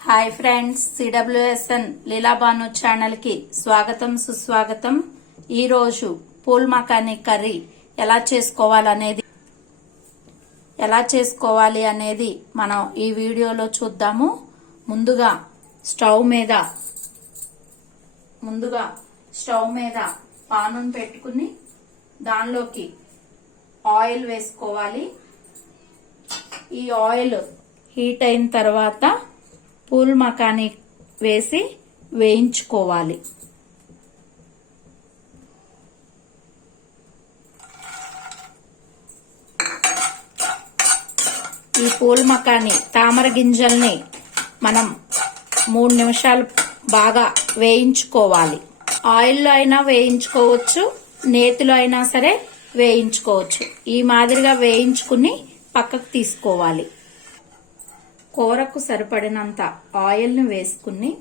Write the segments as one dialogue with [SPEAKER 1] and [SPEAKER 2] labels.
[SPEAKER 1] Hi friends CWSN లీలాబాను ఛానల్కి స్వాగతం సుస్వాగతం. ఈ రోజు పూల్ మకానీ కర్రీ ఎలా చేసుకోవాలనేది ఎలా చేసుకోవాలి అనేది మనం ఈ వీడియోలో చూద్దాము. ముందుగా స్టవ్ మీద ముందుగా స్టవ్ మీద పానును పెట్టుకుని దానిలోకి ఆయిల్ వేసుకోవాలి. ఈ ఆయిల్ హీట్ అయిన తర్వాత పూల్ మకాని వేసి వేయించుకోవాలి. ఈ పూల్ మకాని తామర గింజల్ని మనం మూడు నిమిషాలు బాగా వేయించుకోవాలి. ఆయిల్లో అయినా వేయించుకోవచ్చు నేతిలో అయినా సరే వేయించుకోవచ్చు. ఈ మాదిరిగా వేయించుకుని పక్కకు తీసుకోవాలి. కూరకు సరిపడినంత ఆయిల్ని వేసుకుని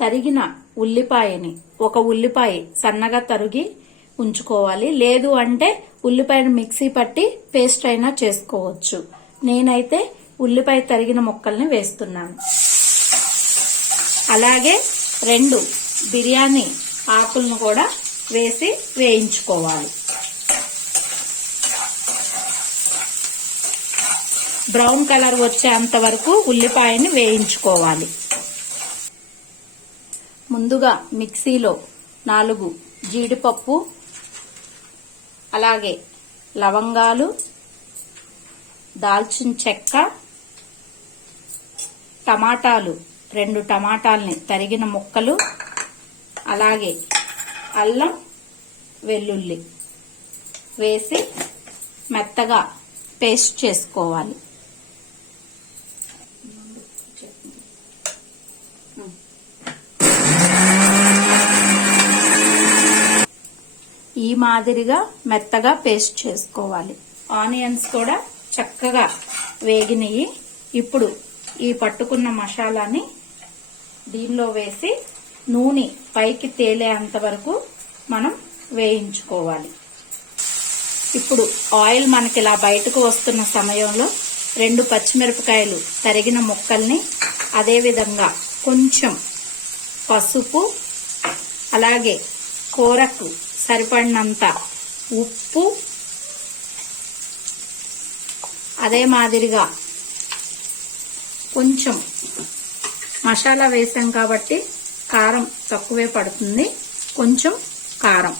[SPEAKER 1] తరిగిన ఉల్లిపాయని ఒక ఉల్లిపాయ సన్నగా తరిగి ఉంచుకోవాలి. లేదు అంటే ఉల్లిపాయను మిక్సీ పట్టి పేస్ట్ అయినా చేసుకోవచ్చు. నేనైతే ఉల్లిపాయ తరిగిన ముక్కల్ని వేస్తున్నాను. అలాగే రెండు బిర్యానీ ఆకులను కూడా వేసి వేయించుకోవాలి. బ్రౌన్ కలర్ వచ్చేంత వరకు ఉల్లిపాయని వేయించుకోవాలి. ముందుగా మిక్సీలో నాలుగు జీడిపప్పు అలాగే లవంగాలు దాల్చిన చెక్క టమాటాలు రెండు టమాటాలని తరిగిన ముక్కలు అలాగే అల్లం వెల్లుల్లి వేసి మెత్తగా పేస్ట్ చేసుకోవాలి. ఈ మాదిరిగా మెత్తగా పేస్ట్ చేసుకోవాలి. ఆనియన్స్ కూడా చక్కగా వేగినయి ఇప్పుడు ఈ పట్టుకున్న మసాలాని దీనిలో వేసి నూనె పైకి తేలేంత వరకు మనం వేయించుకోవాలి. ఇప్పుడు ఆయిల్ మనకి ఇలా బయటకు వస్తున్న సమయంలో రెండు పచ్చిమిరపకాయలు తరిగిన ముక్కల్ని అదేవిధంగా కొంచెం పసుపు అలాగే కూరకు సరిపడినంత ఉప్పు అదే మాదిరిగా కొంచెం మసాలా వేసాం కాబట్టి కారం తక్కువే పడుతుంది. కొంచెం కారం.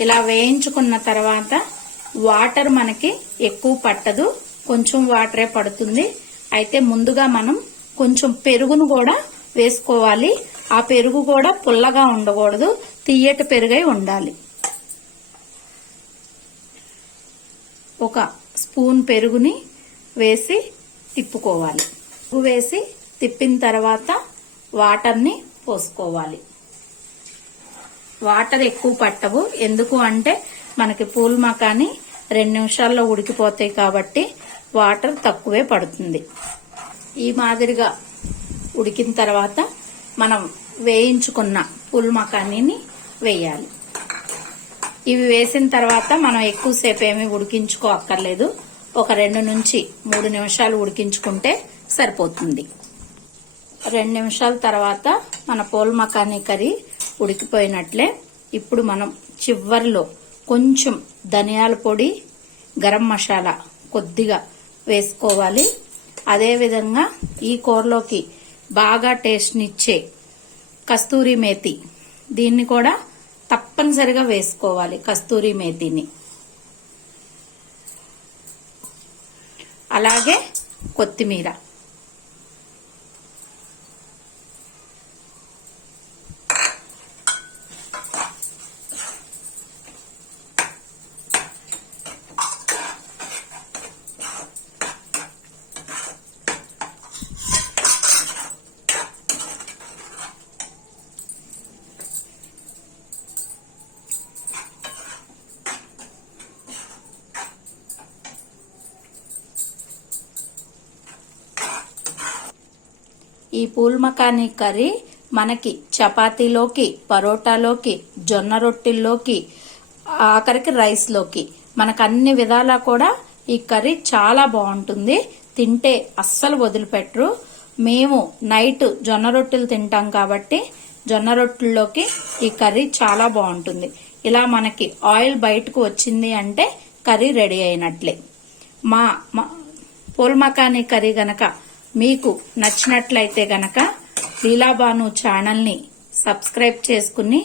[SPEAKER 1] ఇలా వేయించుకున్న తర్వాత వాటర్ మనకి ఎక్కువ పట్టదు. కొంచెం వాటరే పడుతుంది. అయితే ముందుగా మనం కొంచెం పెరుగును కూడా వేసుకోవాలి. ఆ పెరుగు కూడా పుల్లగా ఉండకూడదు. తీయటి పెరుగై ఉండాలి. ఒక స్పూన్ పెరుగుని వేసి తిప్పుకోవాలి. పెరుగు వేసి తిప్పిన తర్వాత వాటర్ని పోసుకోవాలి. వాటర్ ఎక్కువ పట్టవు. ఎందుకు అంటే మనకి పూల్ మకాని రెండు నిమిషాల్లో ఉడికిపోతాయి కాబట్టి వాటర్ తక్కువే పడుతుంది. ఈ మాదిరిగా ఉడికిన తర్వాత మనం వేయించుకున్న పూల్ మకానీని వేయాలి. ఇవి వేసిన తర్వాత మనం ఎక్కువసేపు ఏమీ ఉడికించుకో అక్కర్లేదు ఒక రెండు నుంచి మూడు నిమిషాలు ఉడికించుకుంటే సరిపోతుంది. రెండు నిమిషాల తర్వాత మన పూల్ మకానీ కర్రీ ఉడికిపోయినట్లే ఇప్పుడు మనం చివరిలో కొంచెం ధనియాల పొడి గరం మసాలా కొద్దిగా వేసుకోవాలి. అదేవిధంగా ఈ కూరలోకి బాగా టేస్ట్నిచ్చే కస్తూరి మేతి. దీన్ని కూడా తప్పనిసరిగా వేసుకోవాలి కస్తూరి మేతిని. అలాగే కొత్తిమీర. ఈ పూల్ మకానీ కర్రీ మనకి చపాతీలోకి పరోటాలోకి జొన్న రొట్టెల్లోకి ఆఖరికి రైస్లోకి. మనకు అన్ని విధాలా కూడా ఈ కర్రీ చాలా బాగుంటుంది. తింటే అస్సలు వదిలిపెట్టరు. మేము నైట్ జొన్న రొట్టెలు తింటాం కాబట్టి జొన్న రొట్టెల్లోకి ఈ కర్రీ చాలా బాగుంటుంది. ఇలా మనకి ఆయిల్ బయటకు వచ్చింది అంటే కర్రీ రెడీ అయినట్లే. మా మా పూల్ మకానీ కర్రీ గనక మీకు నచ్చినట్లయితే గనక లీలాబాను ఛానల్ని సబ్స్క్రైబ్ చేసుకుని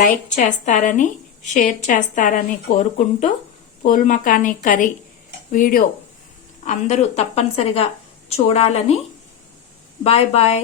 [SPEAKER 1] లైక్ చేస్తారని షేర్ చేస్తారని కోరుకుంటూ పూల్ మకానీ కర్రీ వీడియో అందరూ తప్పనిసరిగా చూడాలని. Bye bye.